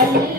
Bye.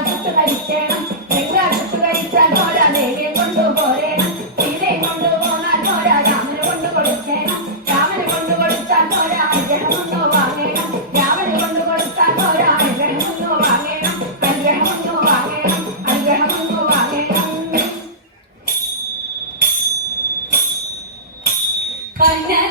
അകത്ത് കഴിക്കണം എത്ര അകത്ത് കഴിച്ചാൽ പോരാ ദേവിയെ കൊണ്ടുപോരേണം സീതയെ കൊണ്ടുപോന്നാൽ പോരാ രാമനെ കൊണ്ടു കൊടുക്കണം കൊടുത്താൽ പോരാ അജനമൊന്നു വാങ്ങണം. രാമനെ കൊണ്ടു കൊടുത്താൽ പോരാ അജനമൊന്നു വാങ്ങണം. കല്യാണമൊന്നു വാങ്ങണം. അനുഗ്രഹമൊന്നു വാങ്ങണം. കന്ന